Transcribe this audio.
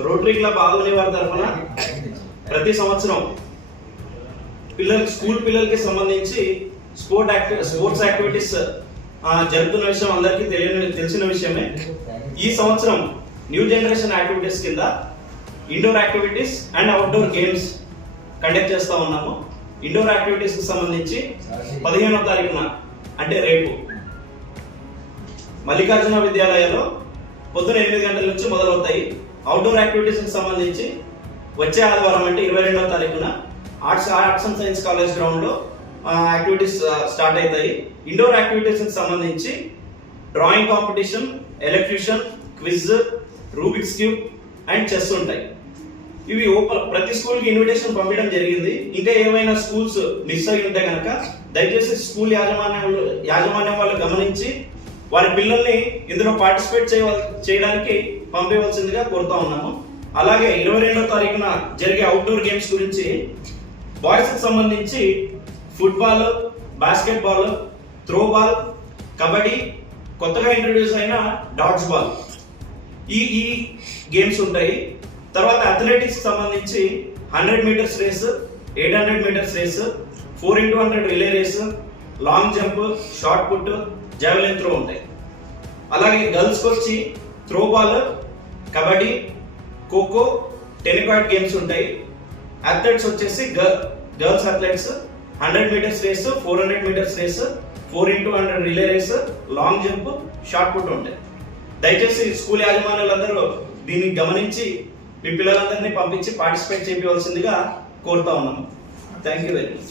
Rotary club Adoni వారి తరఫున ప్రతి సంవత్సరం పిల్లలకి స్కూల్ పిల్లలకి సంబంధించి స్పోర్ట్ యాక్టి స్పోర్ట్స్ యాక్టివిటీస్ జరుగుతున్న విషయం అందరికీ తెలియని తెలిసిన విషయమే. ఈ సంవత్సరం న్యూ జనరేషన్ యాక్టివిటీస్ కింద indoor activities and outdoor games conduct చేస్తూ ఉన్నాము. ఇండోర్ యాక్టివిటీస్కి సంబంధించి పదిహేనో తారీఖున అంటే రేపు మల్లికార్జున విద్యాలయాలు పొద్దున ఎనిమిది గంటల నుంచి మొదలవుతాయి. అవుట్డోర్ యాక్టివిటీస్కి సంబంధించి వచ్చే ఆదివారం అంటే ఇరవై రెండవ తారీఖున arts arts and science college గ్రౌండ్లో యాక్టివిటీస్ స్టార్ట్ అవుతాయి. ఇండోర్ యాక్టివిటీస్కి సంబంధించి drawing competition elocution quiz Rubik's cube and chess ఉంటాయి. ఇవి ఓపెన్ ప్రతి స్కూల్కి ఇన్విటేషన్ పంపించడం జరిగింది. ఇంకా ఏమైనా స్కూల్స్ మిస్ అయి ఉంటే కనుక దయచేసి స్కూల్ యాజమాన్యం యాజమాన్యం వాళ్ళు గమనించి వారి పిల్లల్ని ఇందులో పార్టిసిపేట్ చేయడానికి పంపించవలసిందిగా కోరుతా ఉన్నాము. అలాగే ఇరవై రెండో తారీఖున జరిగే అవుట్డోర్ గేమ్స్ గురించి బాయ్స్కి సంబంధించి ఫుట్బాల్ బాస్కెట్బాల్ త్రోబాల్ కబడ్డీ కొత్తగా ఇంట్రడ్యూస్ అయిన డాట్స్ బాల్ ఈ ఈ గేమ్స్ ఉంటాయి. తర్వాత అథ్లెటిక్స్ సంబంధించి hundred metres race eight hundred metres race four into hundred relay race long jump shot put javelin throw ఉంటాయి. అలాగే గర్ల్స్కి వచ్చి throwball kabaddi kho kho tenikoit games ఉంటాయి. అథ్లెట్స్ వచ్చేసి girls athletes hundred metres race four hundred metres race four into hundred relay race long jump shot put ఉంటాయి. దయచేసి school యాజమాన్యులందరూ దీన్ని గమనించి మీ పిల్లలందరినీ పంపించి పార్టిసిపేట్ చేయవలసిందిగా కోరుతా ఉన్నాము. Thank you very much